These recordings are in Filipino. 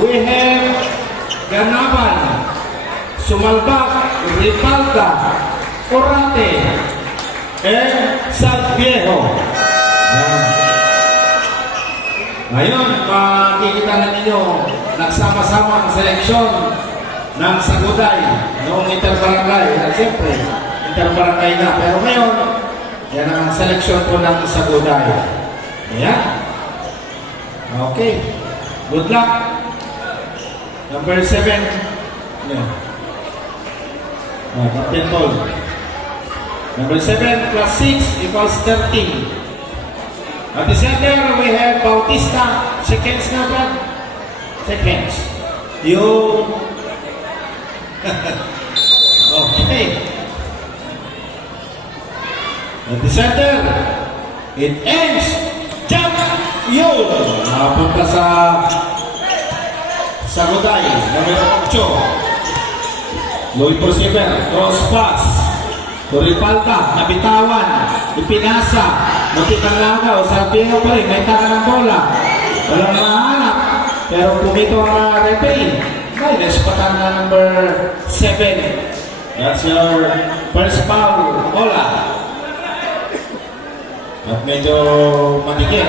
we have Ganaban, Sumalbak, Ripalda, Orate, and San Viejo. Ngayon, makikita na ninyo, nagsama-sama ang seleksyon ng Saguday noong interbarangay. At siyempre, interbarangay na. Pero ngayon, yan ang seleksyon po ng Saguday. Ayan. Okay. Good luck. Number 7. Ayan. Captain Paul. Number 7 plus 6 equals 13. At the center, we have Bautista. Seconds na ba? Seconds. Yung... okay. At the center, it ends. Jump! Yun! Napunta sa Saguday. Number 8. Louis Porciver. Cross pass. Turipalta. Nabitawan. Ipinasa. Mutikang lagaw. Sabihin pa rin. May tara ng bola. Walang mahanap. Pero pumito ang referee. Minus patan na number 7. That's your first foul. Ola. At medyo matigil.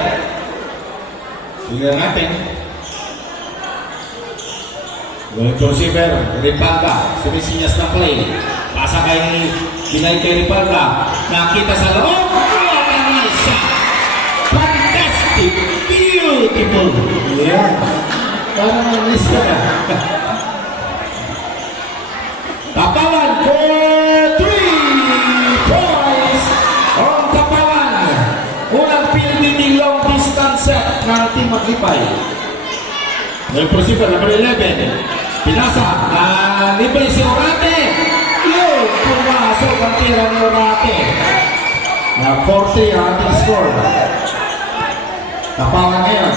Tingnan natin. Louis Porciver. Ripalda. Sinisinyas na play. Pasa kay Binay kay Ripalda. Nakita sa loob. Fantastic. Beautiful. Yeah. Parang nanis ka na. Kapalan for 3 points on Kapalan. Unang fielding long distance set ng Team Maglipay. May Porciver, number 11. Pinasa. Libre si Orate. Yun. Pumasok ang tira ni Orate. 4-3 ang ating score. Kapalan ngayon.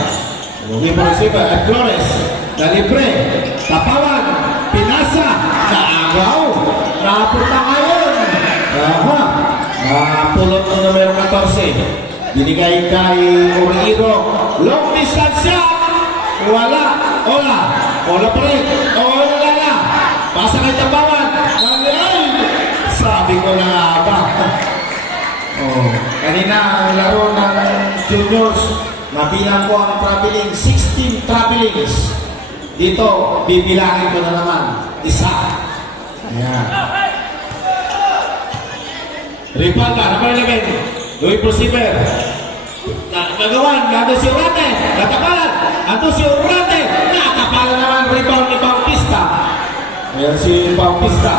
Lugi Porciver at Flores. Na libre. Kapalan. Pinasa. Naagaw. Napunta ngayon. Napulot ng numero 14. Binigay kay Uriiro. Long distance siya. Wala. Ola. Ola pa rin. Ola na. Pasa kay Tapawan. Sabi ko na ba. Kanina ang laro ng juniors. Nabilang ko ang traveling. 16 travelings. Dito, bibilangin ko na naman. Isa. Ayan. Ripalda, number 11. Louis Porciver. Nagawan, nandun si Orate. Natapalan. Nandun si Orate. Natapalan naman rebound ni Bautista. Ayan si Bautista.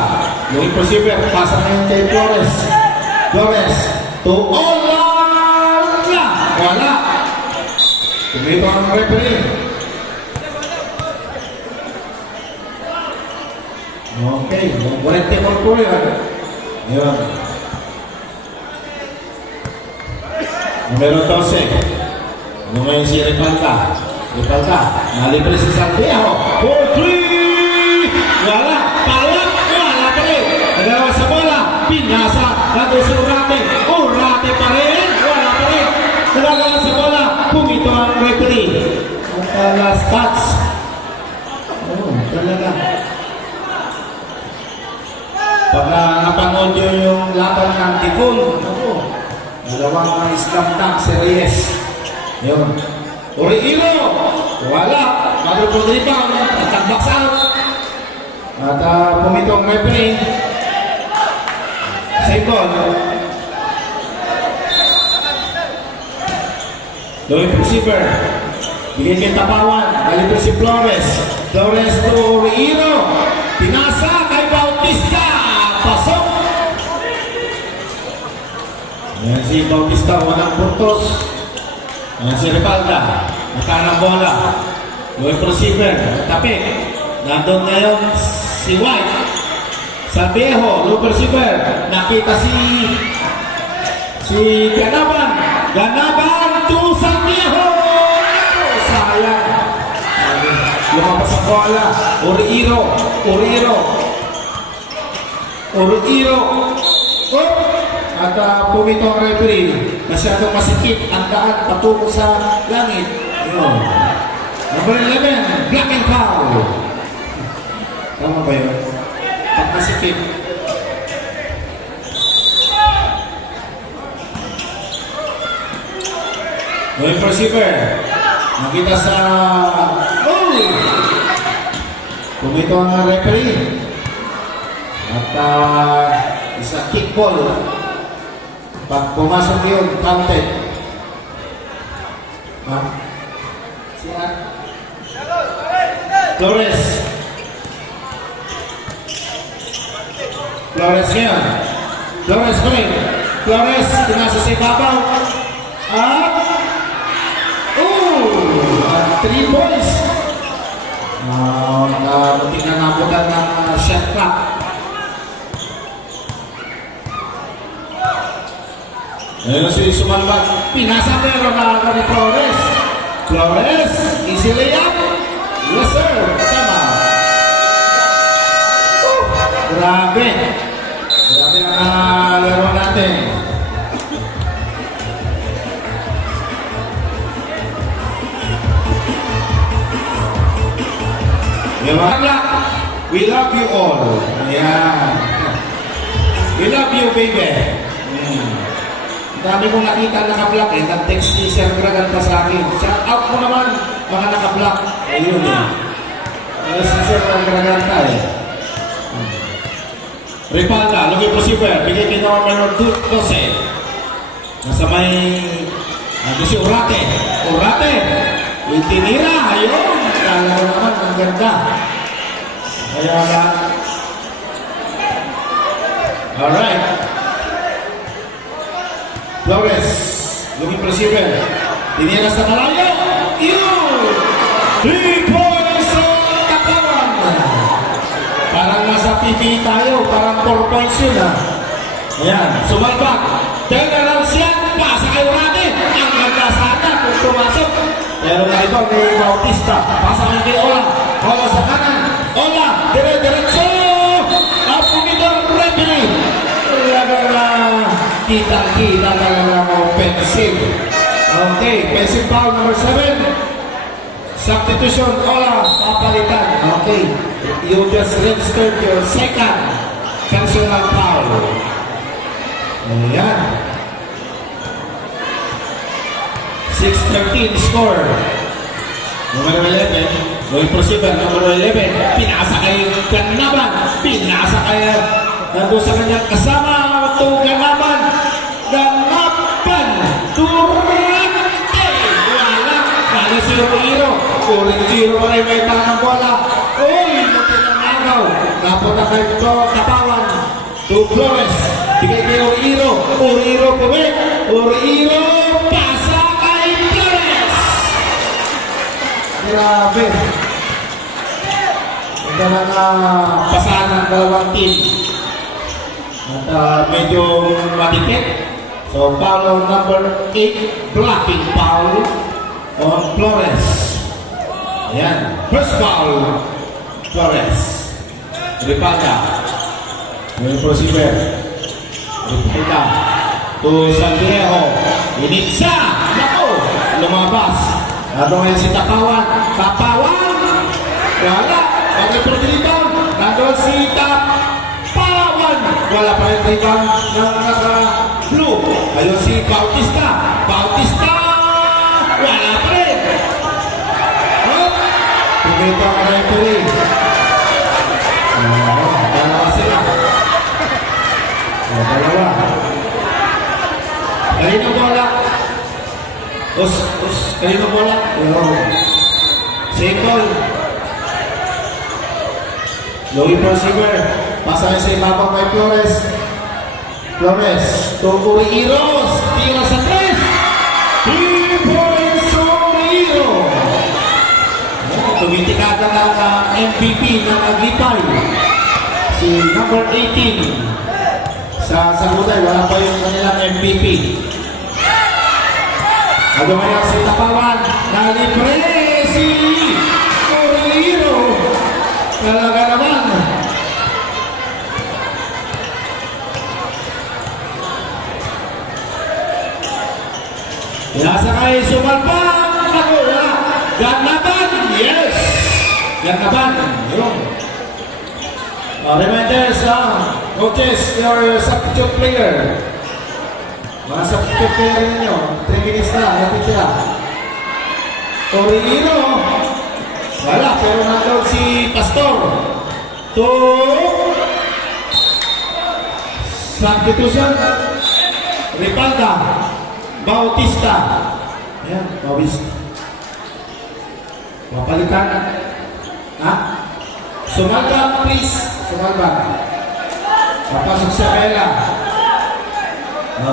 Louis Porciver. Pasa na yung kay Flores. Flores. To Ola. Wala. Tumito ang referee. Okay. Warranty po yun. Ayan. Numero 12. Ano ngayon si Ripalda? Ripalda. Nalibre si Santiago. 4-3. Wala. Palak. Wala pa rin. Nagawa sa bola. Pinasa. Nandun si Orate. Orate pa rin. Wala pa rin. Nagawa sa bola. Pumito ang referee. Ang last touch. Talaga. Pagka napanood nyo yung laban ng Dicon, dalawang slam dunk si Reyes. Yun. Uriiro. Wala. Madrupod rebound. At box out. At pumito ang referee. Save ball. Louis Porciver. Bigay kay Tapawan. Nalito si Flores. Flores to Uriiro. Pinasa kay Bautista. Pasok. Ayan si Bautista, unang puntos. Ayan si Ripalda. Nakanang bola. Louis Porciver. Tapik. Nandun ngayon si White. San Viejo. Louis Porciver. Nakita si Ganaban. Ganaban to San Viejo. Sayang. Lumabas ang bola. Uriiro. Uriiro. Uriiro. Oh! At pumito ang referee. Masyadong masikip ang daan patungo sa langit. Yun. Number 11. blocking foul. Tama ba yun? Pagkasikip. Going for receiver. Nakita sa... Oh! Pumito ang referee. At isa kickball. Pag pumasok yun, counted. Ha? Siya? Flores. Flores ngayon. Flores going. Flores, pinasa sa ibabaw. At... Oh! 3 points. Muntik na nabutan ng shot clock. Ayun si Sumalbat. Pinasa pero nakaka ni Flores. Flores, easy layup. Yes sir, tama. Grabe. Grabe ang laro natin. We love you all. Ayan. We love you, baby. Dami kong nakita naka-block eh. Nag-text si Sir Gragan pa sa akin. Shout out mo naman, mga naka-block. Ayun eh. Si Sir Gragan pa eh. Ripalda, lagi po si Ber. Bigay kay number 12. Nasa may... Ando si Urate. Urate! Itinira. Ayun. Kala ko naman, ang ganda. Kaya nga. Alright. Flores, looking for receiver. Tinira sa malayo. Yun! 3 points sa Katawan. Parang nasa PB tayo. Parang 4 points yun ha. Ayan, sumalbak. Turnaround siya. Pasa kay Urate. Ang ganda sana kung pumasok. Pero nga ito ni Bautista. Pasa kay Ola. Ola sa kanan. Ola, dire-diretso. Pumito ang referee. Kita-kita talaga offensive. Okay, offensive foul number 7. Substitution, Ola, papalitan. Okay, you just registered your second personal foul. Ayan. 6-13 score. Number 11, going for receiver, number 11, pinasa kay Ganaban, pinasa kay nandun sa kanyang kasama, Ganaban, Durante, wala, kala si Iro, Iro ay may tanang bola, uy, matinanagaw, napunta kay Katawan, to Flores, bigay kay Iro puwit, Iro, pasa kay Flores. Grabe. Ito lang pasahan ng dalawang team. At medyo matipid. So, foul number 8, blocking foul on Flores. Ayan. First foul, Flores. Ripalda. Yung receiver. Ripalda. To Santiago. Initsa. Nako. Lumabas. Ano ngayon si Tapawan? Tapawan! Wala. Bakit po rebound? Nandun si Tapawan. Wala pa rin rebound ng naka-blue. Ayun si Bautista. Bautista! Wala pa rin. Pumito ang referee. Dalawa sila. Dalawa. Kanino bola? Kanino bola? Simple. Looking for receiver. Pasa sa ibabaw kay Flores. Flores. To Iros. Tira sa 3 points Iro. Tumitikada ng MVP ng Agipay. Si number 18. Sa Saguday, wala pa yung kanilang MVP. Ano kaya si Tapawan? Nalibre si Iro. Talaga naman. Nasa kay Sumalpan. Ganaban. Yes. Ganaban. Yun. Reminder sa coaches, your substitute player. Mga substitute player ninyo, 3 minutes na, natitira. Torino. Wala, pero nandun si Pastor. Substitution. Ripalda. Bautista. Ayan, Bautista. Mapalitan. Ha? Sumalba, please. Sumalba. Papasok sa Bella.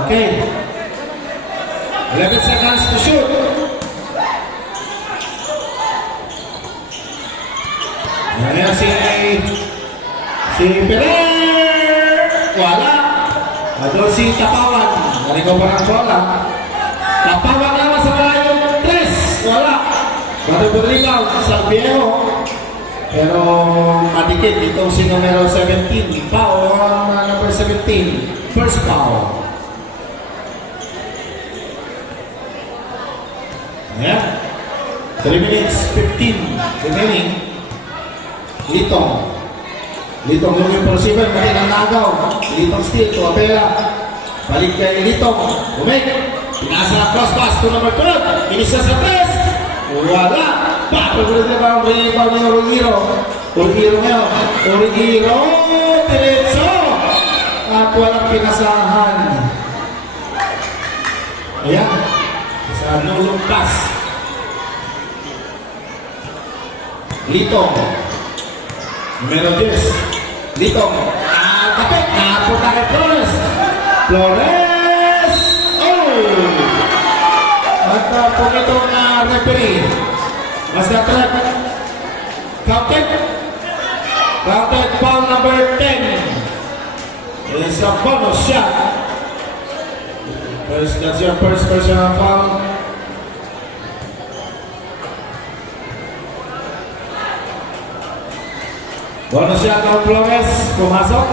Okay. 11 seconds to shoot. Ayan si Perer. Wala. Adon si Tapawan. Narigaw pa ng bola. Tapawan naman sa layong 3. Wala. Bato po rebound. Salviero. Pero madikit itong si numero 17. Foul number 17. First foul. Ayan. 3 minutes 15 remaining. Litong luming for receiver, mali ng nagaw. Litong steal to Apela. Balik kay Litong. Umay. Pinasa na cross pass to number 12. Inisa sa 3. Wala. Papagulit na ba ang rebound ni Origiro? Origiro ngayon. Origiro. Diretso. At walang pinasahan. Ayan. Sa nulong pass. Litong. Numero 10. Litong. Kapit. Napunta kay Flores. Flores. Oh! At po itong referee. Mas na track. Counted. Counted foul number 10. It's a bonus shot. That's your first personal foul. Bonus shot ng Flores. Pumasok.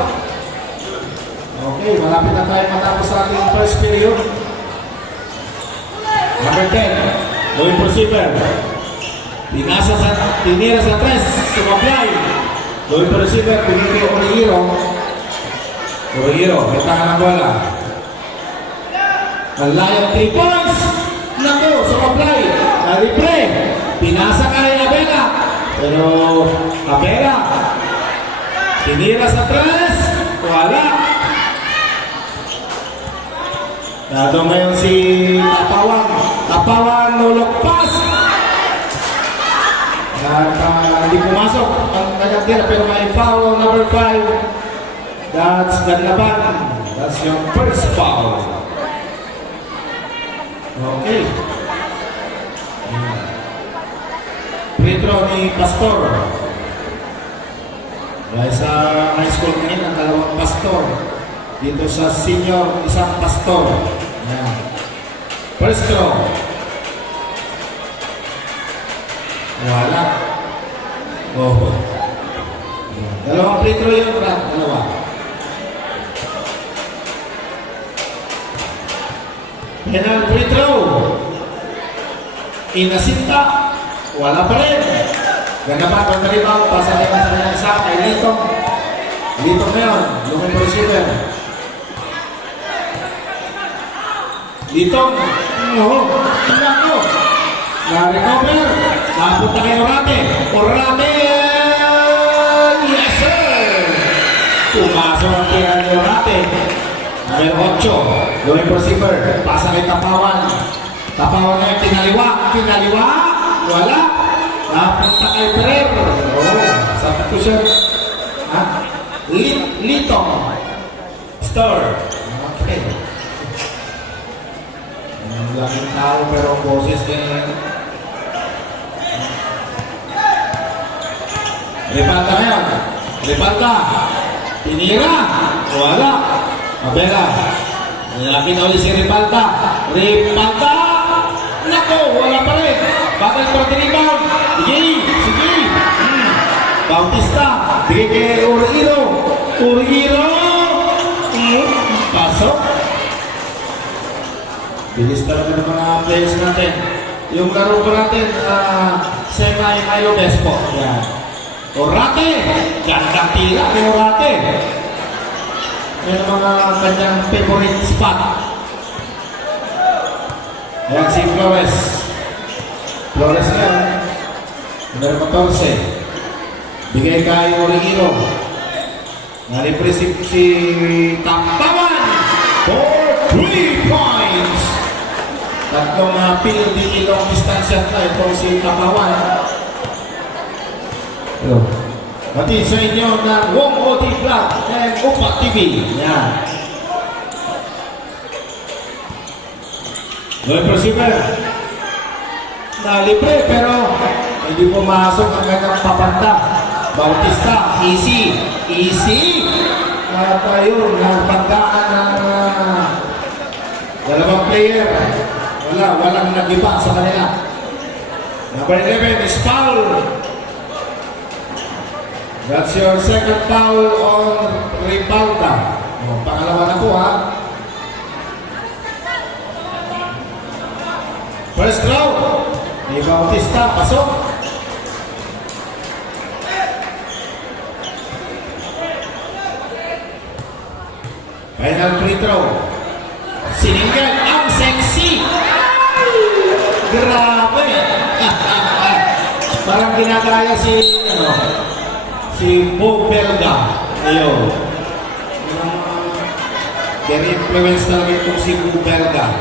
Okay, malapit na tayo matapos sa ating first period. Number 10. Going for sweeper. Tinira sa 3. Sumablay. Going for receiver. Pinili Origiro. Origiro. May tangan ng bola. Malayang 3 points. Naku, sumablay. Replay. Pinasa kay Abela. Pero Abela. Tinira sa 3. Wala. Nado ngayon si Tapawan. Tapawan, nulok pass. At hindi pumasok ang kanyang tira, pero may foul number 5. That's Ganaban. That's your first foul. Okay. Free throw ni Pastor. Dahil sa high school ngayon, ang 2 Pastor. Dito sa senior, 1 Pastor. Ayan. First throw. Wala. Oh. 2 free throw yun, Brad. 2. Penal free throw. Inasinta. Wala pa rin. Ganapan, pag-rebound, pasakay na sa kanyang isa kay Litong. Litong ngayon, luming receiver. Litong. Oo. Nako. Na-recover. Napunta kay Orate. Orate. Yes, sir. Pumasok ang kaya ni Orate. Number 8. Luming receiver. Pasa kay Tapawan. Tapawan ngayon, pinaliwa. Wala. Napunta kay Perer. Substitution. Litong. Store. Okay. Ang laking tao pero boses ganyan. Ripalda ngayon. Ripalda. Tinira. Wala. Abela. Nalaki na ulit si Ripalda. Ripalda. Nako, wala pa rin. Bakit for the rebound? Sige. Bautista. Sige kay Origiro. Pasok. Bilis talaga ng mga players natin. Yung laro ko natin, semi-Mayo Bespo. Yan. Orate! Gandang tira ni Orate. Yan ang mga kanyang favorite spot. Ayan si Flores. Flores yan. Numero 14. Bigay kay Origino. Nalipresip si Tampawan for 3 points. Tatlong PLDT long distansya na ito si Tampawan. Pati sa inyo ng Wong OT Club and Upa TV. Yan. Loy receiver. Nalibre pero hindi pumasok ang kanyang papanda. Bautista, easy. Easy. At ayun, napagdaan ng dalawang player. Walang nag-iba sa kanila. Number 11 is foul. That's your second foul on Ribalta. Pangalawa na po ha. First round. Ni Bautista, pasok. Final free throw. Sininggan ang sexy. Grabe. Parang ginagaya si Bo Belga. Ayun. Very influence talaga itong si Bo Belga.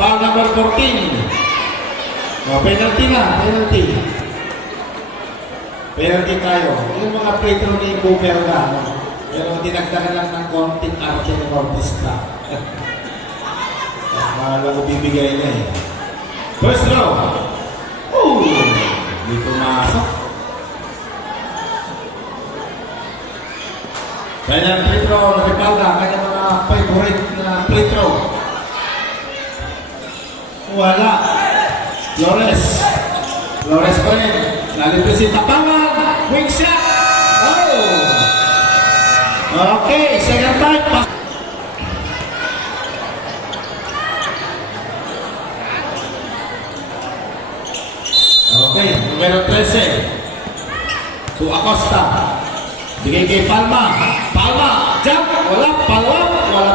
Foul number 14. Penalty na. Penalty tayo. Yung mga free throw ni Bo Belga. Pero dinagdagan lang ng konting arte ng Bautista. Mahal ko bibigay niya eh. First row. Hindi pumasok. Final free throw na Ribalta. Kanya mga favorite na free throw. Wala. Flores pa rin. Lalito si Tapangan. Quick shot. Okay, second time. Okay, numero 13. To Acosta. Bigay kay Palma. Jump. Wala pa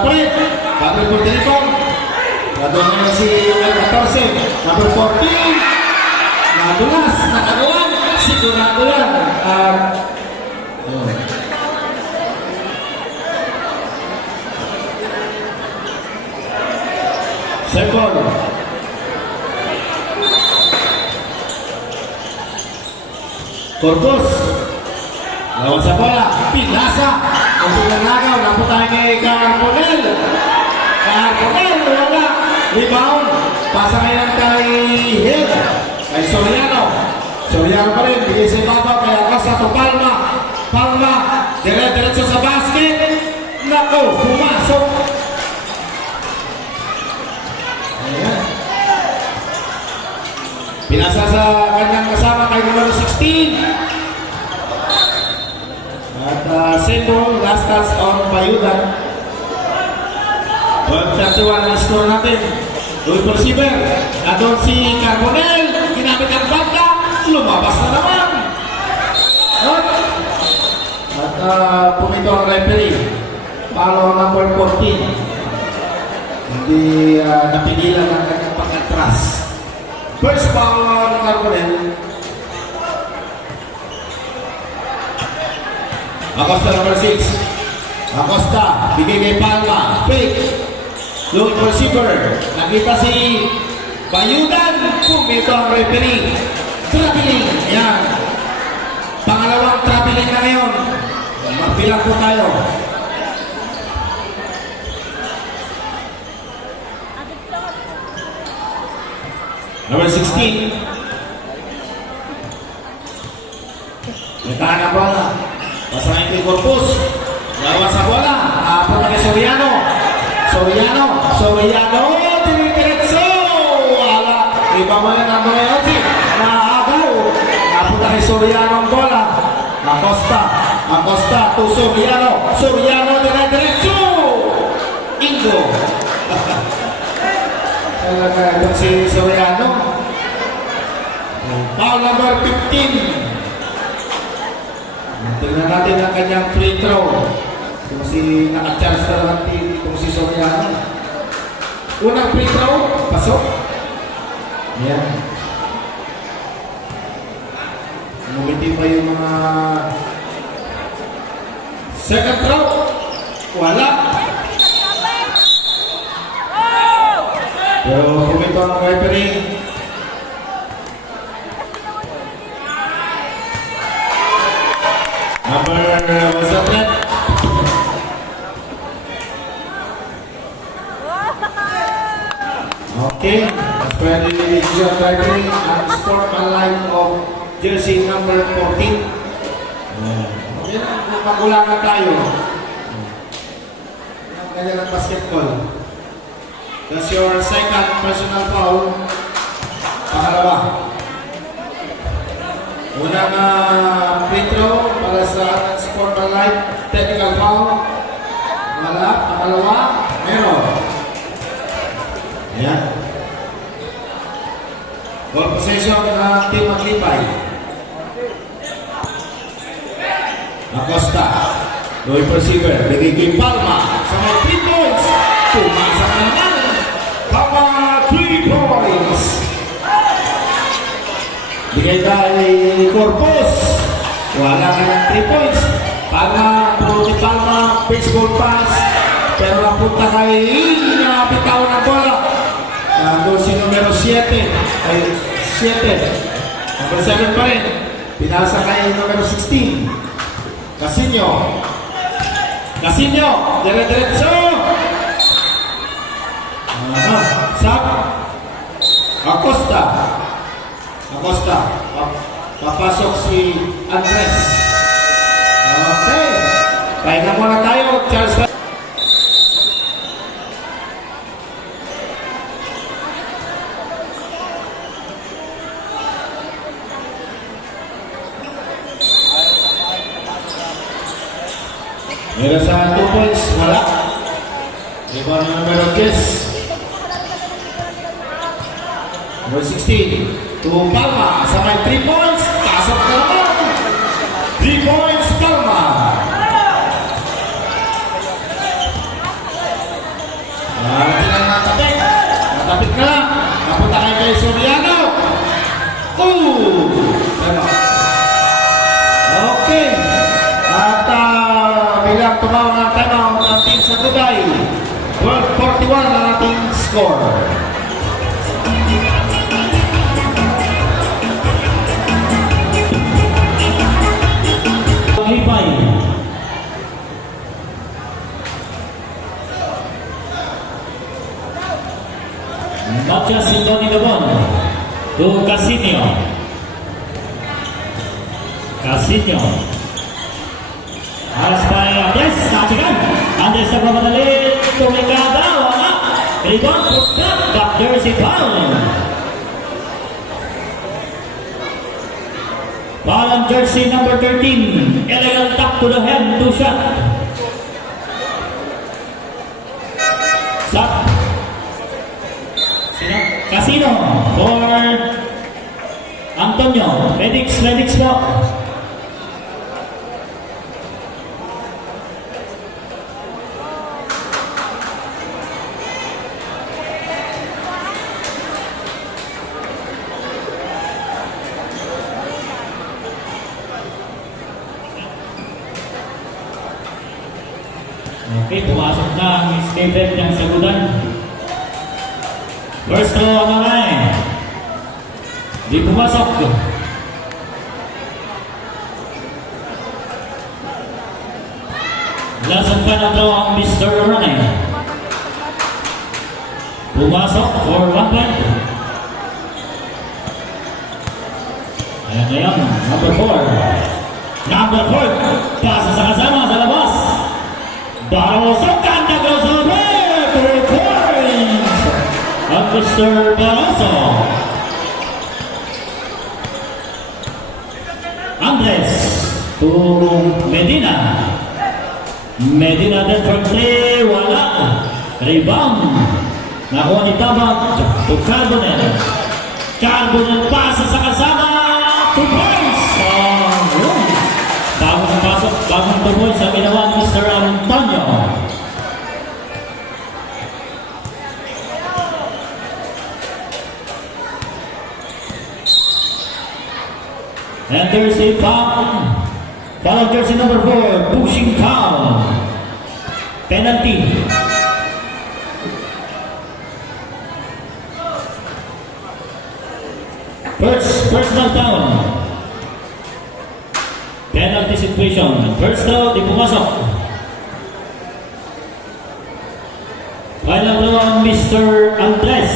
rin. Number 14. Nadun na si number 14. Number 14. Nadulas. Nakagawan. Sigurado yan. Second. Corpus. Lawan sa bola. Pinasa. Ang pinanagaw. Napot tayo kay Carbonel. Wala. Rebound. Pasa ngayon kay Hill. Kay Soriano pa rin. Bigay sa ibabaw. Kaya Acosta to Palma. Diretso sa basket. Nako. Pumasok. Pinasa sa kanyang kasama kay numero 16. At Sendo, last touch on Bayudan. 12-31 ang score natin. Louis receiver. Adon si Carbonel. Ginamit ang bangka. Lumabas na naman. At pumito ang referee. Follow number 14. Hindi napigilan ang kanyang pag-atras. First foul on Carbonel. Acosta number 6. Acosta, bigay kay Palma. Fake. Long receiver. Nakita si Bayudan. Pumito ang referee. Traveling. Yan. Pangalawang traveling na ngayon. Magbilang po tayo. Number 16. May tahan na bola. Pasahin kay Corpus. Lawan sa bola. Punta kay Soriano. Diretso. Wala. Iba mo na ang mga yun. Naagaw. Napunta kay Soriano ang bola. Acosta to Soriano diretso. Ingo. Talaga itong si Soriano. Foul number 15. Tingnan natin ang kanyang free throw. Kung si naka-charge na lang itong si Soriano. Unang free throw, pasok. Yan. Umiti pa yung mga second throw. Wala. Pero kumito ang referee. Number was up net. Okay, that's where the decision referee and sport line of jersey number 14. Yan, kung magulangan tayo. Yan, ganyan ang basketball. That's your second personal foul. Pangalawa. Unang free throw para sa sport line. Technical foul. Wala. Pangalawa. Meron. Ayan. Ball possession ng Team Maglipay. Acosta. Low receiver. Bigay kay Palma. Sa may 3 points. Tumasa na naman. Palma 3 points. Bigay kay Corpus. Wala ka ng 3 points. Palma. Puro ni Palma. Baseball pass. Pero napunta kay bitaw ng bola. Nandun si numero 7. Ay, 7. Number 7 pa rin. Pinasa kay numero 16. Casinyo. Dire-diretso. Sap. Acosta. Papasok si Andres. Okay. Pahinga muna tayo, Charles. Meron sa 2 points, wala. Iba na numero 10. Number 16. To Palma. Sa may 3 points. Pasok na naman. 3 points, Palma. Hindi na natapik. Natapik na. Napunta kayo kay Soriano. Okay. At bilang tumawag ng timeout ng team sa Dubai. 12-41 ang ating score. Lipay. Matias Sindoni Lebon to Casinyo. Alas pa Andres, nacikan. Andres na pamadali. Tumikada, wala. Rebound, putap, Dr. Foul. Foul on jersey number 13. Illegal tap to the head, 2 shot. Sap. Casino for Antonio. Medics po. Okay, pumasok na ang stable niyang sagutan. First throw ang line. Di pumasok. Lasang pa na throw ang Mr. Ronay. Pumasok for 1 point. Ayan ngayon, number 4. Pasa sa kasama sa labas. Barroso, kanta crossover, 3 points of Mr. Barroso. Andres to Medina. Medina then for 3, wala. Rebound. Nakuha ni Tabak to Carbonell. Carbonell pasa sa kasama, 2 points. Bagong pass Counter points ang ginawa ni Mr. Antonio. And there's a foul. Foul jersey number 4, pushing foul. Penalty. Personal foul. Penalty situation. First foul, di pumasok. Final blow on Mr. Andres.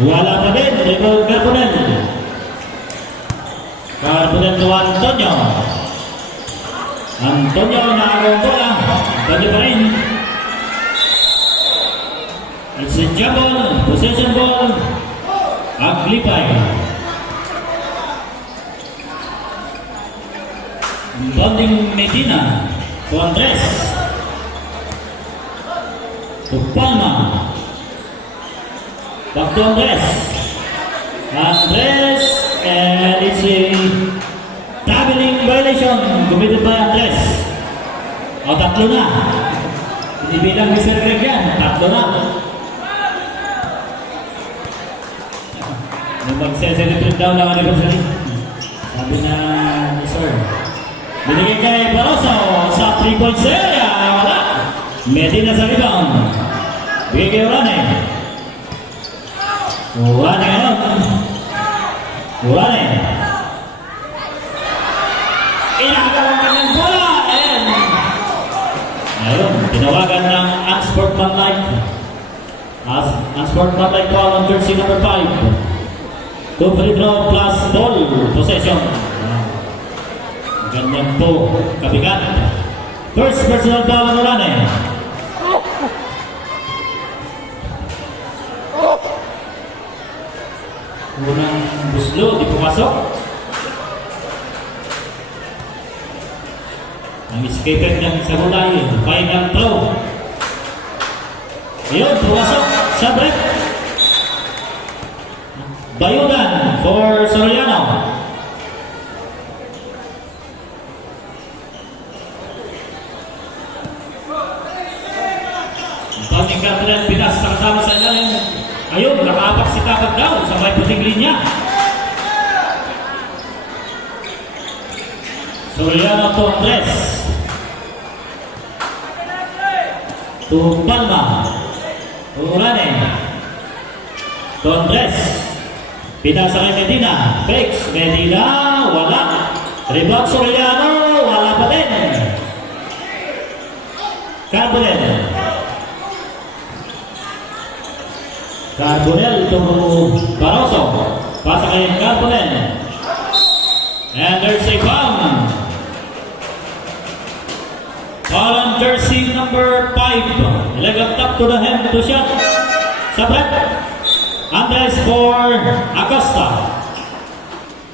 Wala pa din. Rebel Carbonel. Carbonel to Antonio. Antonio nakagawang bola. Antonio pa rin. It's a jump ball. Possession ball. Aglipay. Bonding Medina to Andres. To Palma. Back to Andres. Andres. And it's a traveling violation committed by Andres. O, tatlo na. Hindi bilang Mr. Greg yan. Tatlo na. Nung magse-celebrate daw ng anniversary, sabi na ni Sir, binigay kay Barroso sa 3-point area. Wala. Medina sa rebound. Bigay kay Urane. Urane ngayon. Urane. Inagawa ka ng bola. And ayun, tinawagan ng unsportsmanlike. As unsportsmanlike foul on jersey number 5. 2 free throw plus ball possession. Ganyan po kabigat. First personal foul ng Urane. Unang buslo, di pumasok. Ang escape ng sa Hulay, final throw. Ayun, pumasok sa break. Bayudan for Soriano. Paging Gabriel Pinas sa kasama sa ilalim. Ayun, nakaapak si Tapag daw sa may puting linya. Soriano to Andres. To Palma. To Urane. To Andres. Pinasa kay Medina. Fakes. Medina. Wala. Rebound Soriano. Wala pa din. Carbonel. Carbonel to Barroso. Pasa kay Carbonel. And there's a foul. Foul on jersey number 5. Leg up top to the hem to shot. Sabret. Andres for Acosta.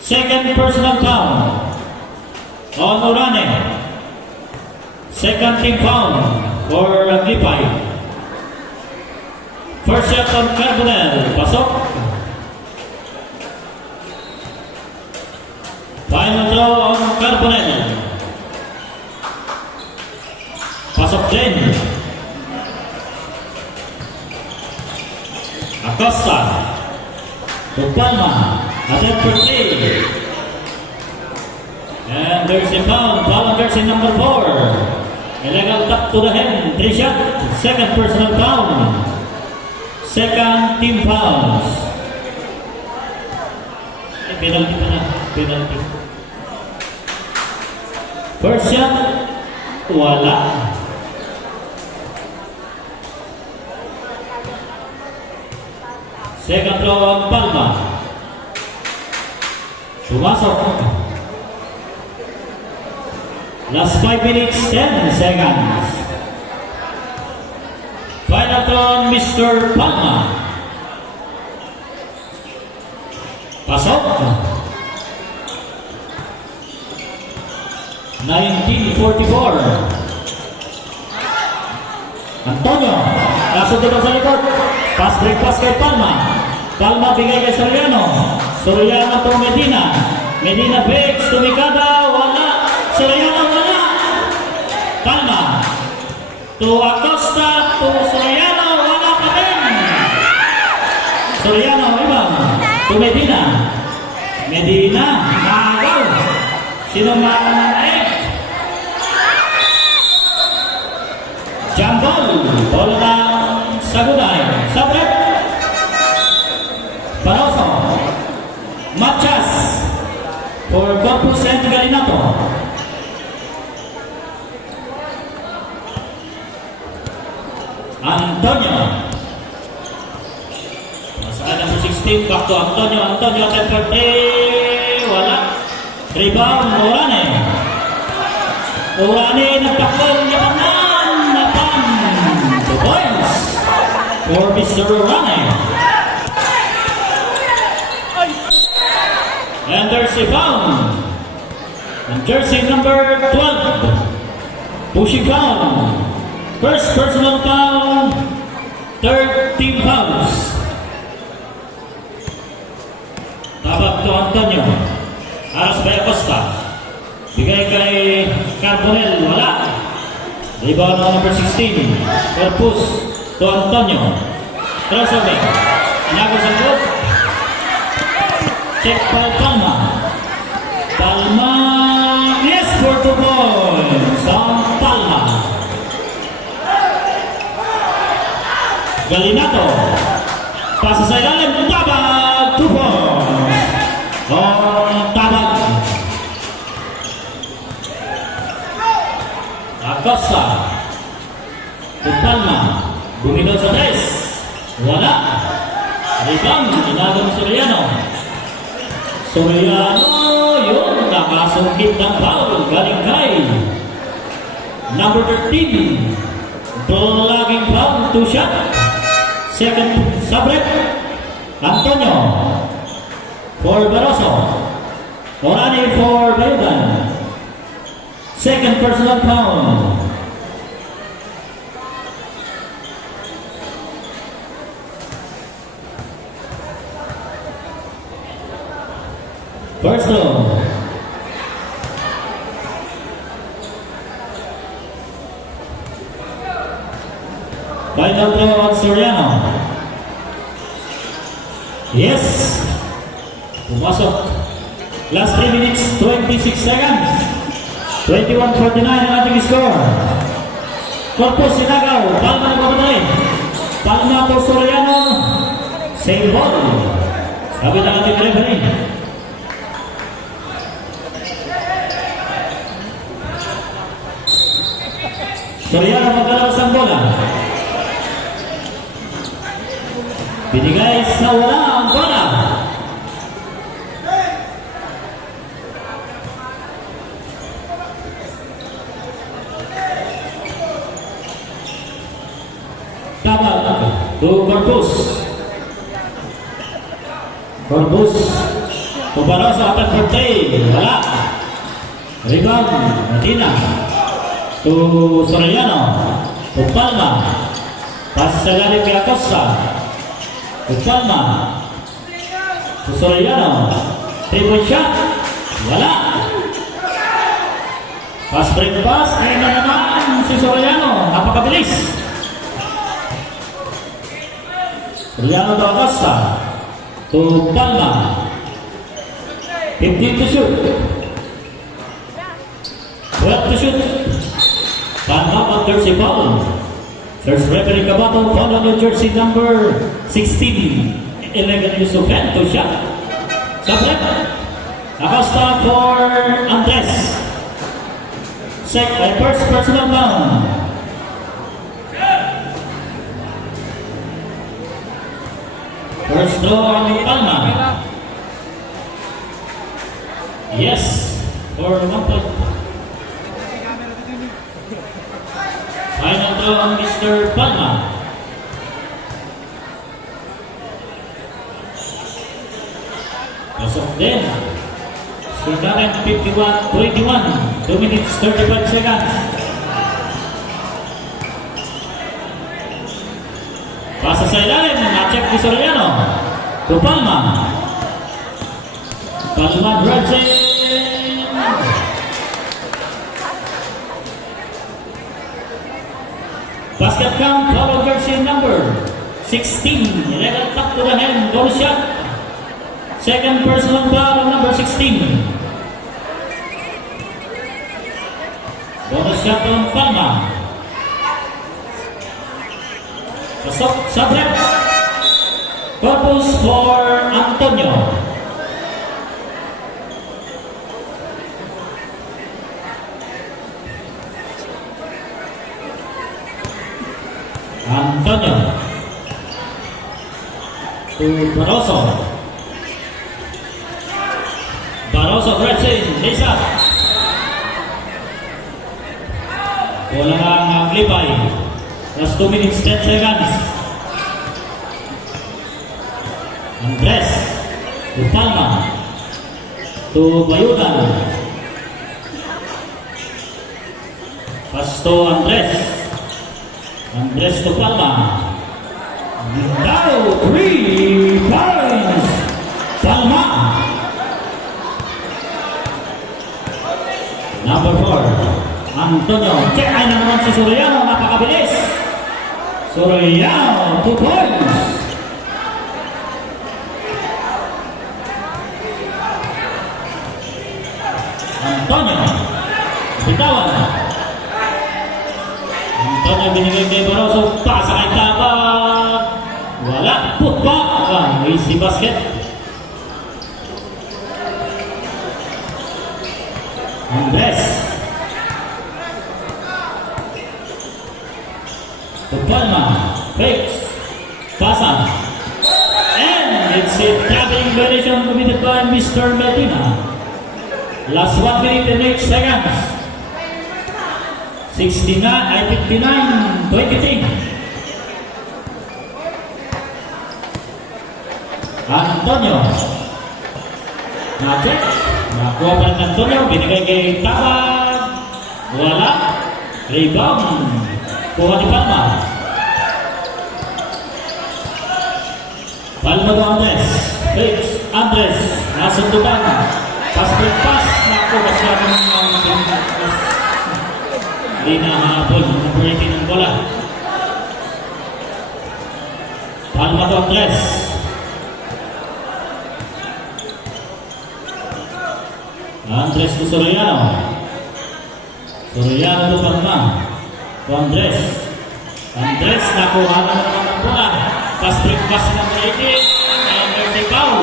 Second personal foul on Urane. Second team foul for Aglipay. First shot on Carbonel. Pasok. Final throw on Carbonel. Pasok din. Acosta. To Palma. Attempt for 3. And there's a foul. Foul on jersey number 4. Illegal tap to the hand. 3 shot. Second personal foul. Second team fouls. Penalty pa na. Penalty. First shot. Wala. Second throw on Palma. Pumasok. Last 5 minutes, 10 seconds. Final throw on Mr. Palma. Pasok. 1944. Antonio. Nasunod sa likod. Pass break pass kay Palma. Palma bigay kay Soriano. Soriano to Medina. Medina fakes to Mikada. Wala. to Acosta, to Soriano, wala pa din. Soriano, ibang. To Medina. Medina, nagaw. Sino mananaig? Jambol, bola ng Sagulay. Sabret. Paroso. Machas. For Corpus and Galinato. Antonio. Masakay number 16. Back to Antonio. Antonio, 10-3. Wala. Rebound, Orane. Orane, nagtakbol. Yaman. Napan. The points for Mr. Orane. And there's a foul. And jersey number 12. Pushing foul. First personal foul. Third team fouls. Tabak to Antonio. Aras by Acosta. Bigay kay Carbonell. Wala. Rebound number 16. Corpus to Antonio. Crossover. Inagos ang group. Check by Palma. Palma. Yes, for 2 points. Ang Palma. Galinato. Pasa sa ilalim. Tabag. 2 points. Ang Tabag. Acosta. To Palma. Bumino sa 3. Wala. Rebound. Inagos Soriano. Soriano, yun, nakasungkit ng foul, galing kay number 13, plugging foul, 2 shot, second Sabret, Antonio, for Baroso, Orani for Bayugan, second personal foul. First throw. Final throw on Soriano. Yes. Pumasok. Last 3 minutes, 26 seconds. 21-49 ang ating score. Corpus Sinagaw. Palma nagpapadali. Palma to Soriano. Save ball. Sabi na ating referee. Soriano magkalaw sa bola. Binigay sa wala ang bola. Tabag to Corpus. Corpus. Kupara sa atas birthday. Wala. Rebound. Medina. To Soriano. To Palma. Pas sa lalim kay Acosta. To Palma. To Soriano. 3-point shot. Wala. Pas break pass. Ngayon na naman si Soriano. Napakabilis. Soriano to Acosta. To Palma. 15 to shoot. 12 to shoot. Palma under si foul. First referee Cabato, foul on New Jersey number 16. 11 Yusufen to shot. Sabret. Acosta for Andres. First personal foul. First throw on Palma. Yes, for 1 point. Final throw on Mr. Palma. Pasok din. Score natin 51-21. 2 minutes 35 seconds. Pasa sa ilalim. Na-check ni Soriano. To Palma. Palma Bradley. Basket count, follow jersey number 16. Illegal tap to the hand, bonus shot. Second personal foul, number 16. Bonus shot on Palma. Pasok sa break. Purpose for Antonio. Antonio to Barroso. Barroso pressing, lays up. Wala ang Lipay. Last 2 minutes, 10 seconds. Andres to Palma to Bayudan. Pass to Andres. Andres to Palma. Now 3 points. Palma. Number 4. Antonio. Check ay naman si Soriano. Napakabilis. Soriano. 2 points. Antonio. Bitawan. Antonio binigay kay Barroso. Pasa kay Tabag. Wala. Putback. Easy basket. Andres. To Palma. Fakes. Pasa. And it's a traveling violation committed by Mr. Medina. Last 1 minute and 8 seconds. 59, 23. Antonio. Na-check. Nakuha pa rin Antonio. Binigay kay Tabag. Wala. Rebound. Kuha ni Palma. Palma to Andres. Fakes. Andres. Nasundukan. Pass break pass. Naku, masyadong hindi na habol. Number 18 ang bola. Palma to Andres. Andres to Soriano. Soriano to Palma. To Andres. Andres, nakuha na naman ang bola. Pass break pass number 18. And there's a foul.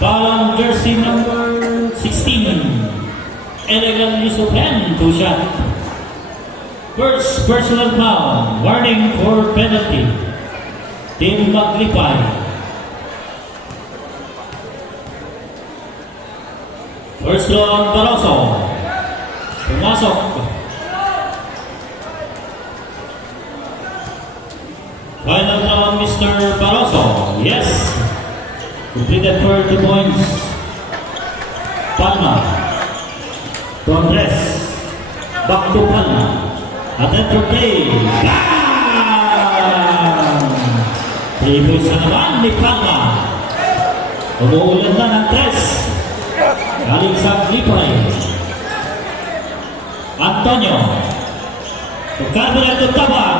Foul on jersey number 16. Elegant use of hand, 2 shot. First personal foul. Warning for penalty. Team Maglipay. First throw on Barroso. Pumasok. Final throw on Mr. Barroso. Yes. Completed for 2 points. Palma. To Andres. Back to Palma. Attempt for play. Bang! 3 points na naman ni Palma. Umuulan na ng 3. Galing sa Lipay. Antonio. To Carmen to Tabag.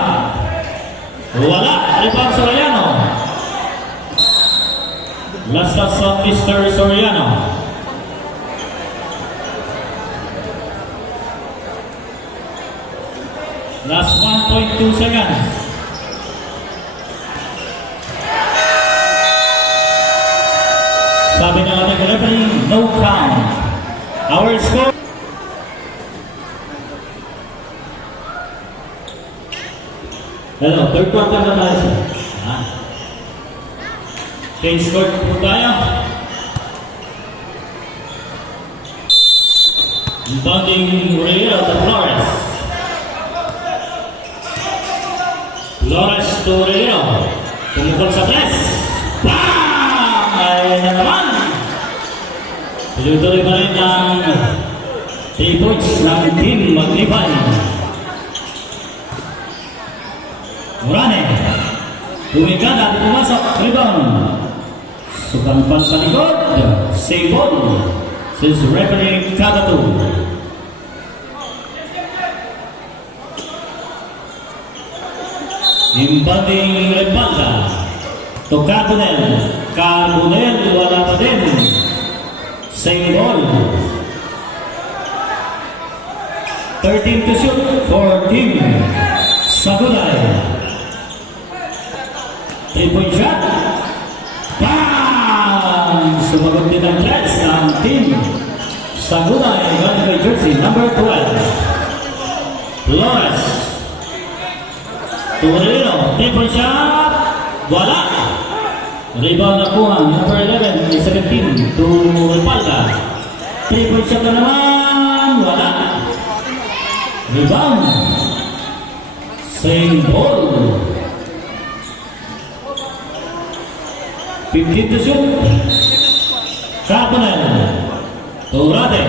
Wala. Rebound Soriano. Last touch on Mr. Soriano. Last 1.2 seconds. Sabi ng ating referee, no count. Our score. Hello, third quarter na tayo. Change court po tayo. Inbounding Reyero to Flores. Flores to Reyero. Tumukol sa press. Bang! Ay na naman. Tuloy-tuloy pa rin ang 3 points ng Team Maglipay. Morane. Tumika natin pumasok. Rebound. Sukampan sa likod. Save ball. Since referee Kagatu. Invading Repalda. To Carbonell. Carbonell, wala pa din. Same ball. 13 to shoot for Team Sagulay. 3-point shot. Bang! Sumagot din ang chance ng Team Sagulay. Galing kay jersey number 12. Flores. Torino. 3-point shot. Wala. Rebound na kuha. Number 11. 17 to Repalda. 3-point shot na naman. Wala. Rebound. Same ball. 15 to shoot. Carbonell. Turate.